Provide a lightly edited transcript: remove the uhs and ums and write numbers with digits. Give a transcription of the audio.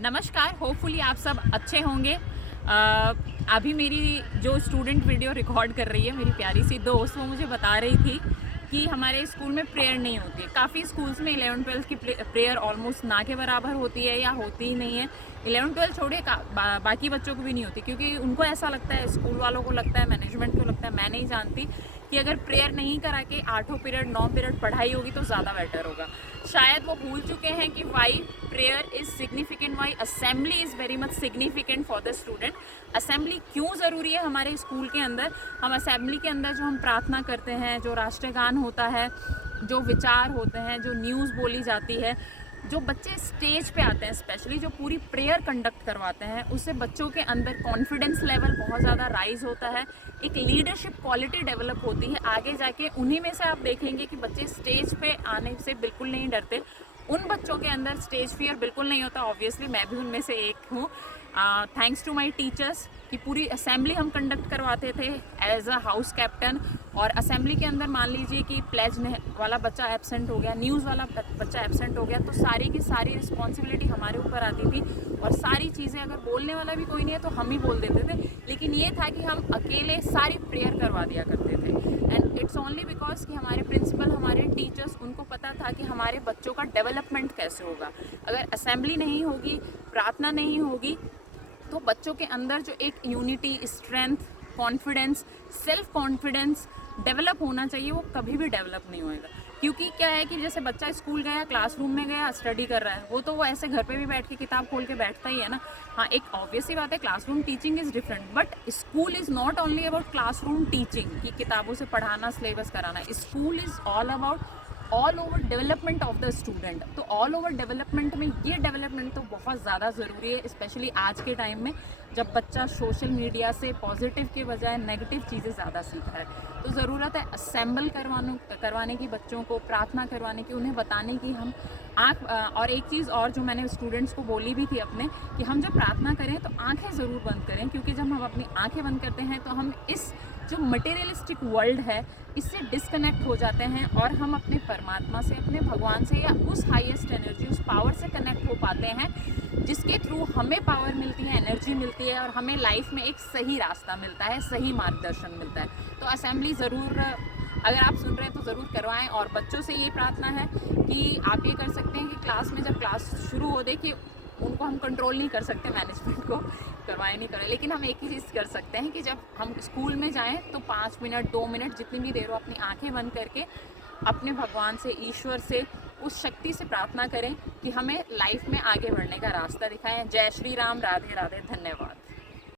नमस्कार, होपफुली आप सब अच्छे होंगे। अभी मेरी जो स्टूडेंट वीडियो रिकॉर्ड कर रही है, मेरी प्यारी सी दोस्त, वो मुझे बता रही थी कि हमारे स्कूल में प्रेयर नहीं होती है। काफ़ी स्कूल्स में 11-12 की प्रेयर ऑलमोस्ट ना के बराबर होती है या होती ही नहीं है। 11-12 छोड़िए, बाकी बच्चों को भी नहीं होती, क्योंकि उनको ऐसा लगता है, स्कूल वालों को लगता है, मैनेजमेंट को लगता है, मैं नहीं जानती, कि अगर प्रेयर नहीं करा के 8 पीरियड 9 पीरियड पढ़ाई होगी तो ज़्यादा बेटर होगा। शायद वो भूल चुके हैं कि why prayer is significant, why assembly is very much significant for the student. Assembly क्यों ज़रूरी है हमारे स्कूल के अंदर? हम असेंबली के अंदर जो हम प्रार्थना करते हैं, जो राष्ट्रगान होता है, जो विचार होते हैं, जो न्यूज़ बोली जाती है, जो बच्चे स्टेज पे आते हैं, स्पेशली जो पूरी प्रेयर कंडक्ट करवाते हैं, उससे बच्चों के अंदर कॉन्फिडेंस लेवल बहुत ज़्यादा राइज होता है, एक लीडरशिप क्वालिटी डेवलप होती है। आगे जाके उन्हीं में से आप देखेंगे कि बच्चे स्टेज पे आने से बिल्कुल नहीं डरते। उन बच्चों के अंदर स्टेज फियर बिल्कुल नहीं होता। ऑब्वियसली मैं भी उनमें से एक हूँ। थैंक्स टू माई टीचर्स कि पूरी असेंबली हम कंडक्ट करवाते थे एज अ हाउस कैप्टन। और असेंबली के अंदर मान लीजिए कि प्लेज वाला बच्चा एब्सेंट हो गया, न्यूज़ वाला बच्चा एब्सेंट हो गया, तो सारी की सारी रिस्पॉन्सिबिलिटी हमारे ऊपर आती थी। और सारी चीज़ें, अगर बोलने वाला भी कोई नहीं है तो हम ही बोल देते थे, लेकिन ये था कि हम अकेले सारी प्रेयर करवा दिया करते थे। एंड इट्स ओनली बिकॉज कि हमारे प्रिंसिपल, हमारे टीचर्स, उनको पता था कि हमारे बच्चों का डेवलपमेंट कैसे होगा। अगर असेंबली नहीं होगी, प्रार्थना नहीं होगी, तो बच्चों के अंदर जो एक unity, strength, confidence, self confidence develop होना चाहिए, वो कभी भी डेवलप नहीं होएगा। क्योंकि क्या है कि जैसे बच्चा स्कूल गया, क्लासरूम में गया, स्टडी कर रहा है, वो तो वो ऐसे घर पे भी बैठ के किताब खोल के बैठता ही है ना। हाँ, एक ऑब्वियस ही बात है, classroom teaching is different, but school is not only about classroom teaching कि किताबों से पढ़ाना, सिलेबस कराना। School is all about all over development of the student. तो ऑल ओवर डेवलपमेंट में ये डेवलपमेंट तो बहुत ज़्यादा ज़रूरी है, स्पेशली आज के टाइम में जब बच्चा सोशल मीडिया से पॉजिटिव के बजाय नेगेटिव चीज़ें ज़्यादा सीख रहा है। तो ज़रूरत है असेंबल करवाने की, बच्चों को प्रार्थना करवाने की, उन्हें बताने की हम और एक चीज़ और जो मैंने स्टूडेंट्स को बोली भी थी अपने, कि हम जब प्रार्थना करें तो आंखें ज़रूर बंद करें, क्योंकि जब हम अपनी आंखें बंद करते हैं तो हम इस जो मटेरियलिस्टिक वर्ल्ड है, इससे डिस्कनेक्ट हो जाते हैं और हम अपने परमात्मा से, अपने भगवान से, या उस हाईएस्ट एनर्जी, उस पावर से कनेक्ट हो पाते हैं, जिसके थ्रू हमें पावर मिलती है, एनर्जी मिलती है, और हमें लाइफ में एक सही रास्ता मिलता है, सही मार्गदर्शन मिलता है। तो असेंबली ज़रूर, अगर आप सुन रहे हैं तो ज़रूर करवाएं। और बच्चों से ये प्रार्थना है कि आप ये कर सकते हैं कि क्लास में जब क्लास शुरू हो, देखिए उनको हम कंट्रोल नहीं कर सकते, मैनेजमेंट को करवाएं नहीं करें, लेकिन हम एक ही चीज़ कर सकते हैं कि जब हम स्कूल में जाएं तो 5 मिनट 2 मिनट जितनी भी देर हो, अपनी आंखें बंद करके अपने भगवान से, ईश्वर से, उस शक्ति से प्रार्थना करें कि हमें लाइफ में आगे बढ़ने का रास्ता दिखाएं। जय श्री राम, राधे राधे, धन्यवाद।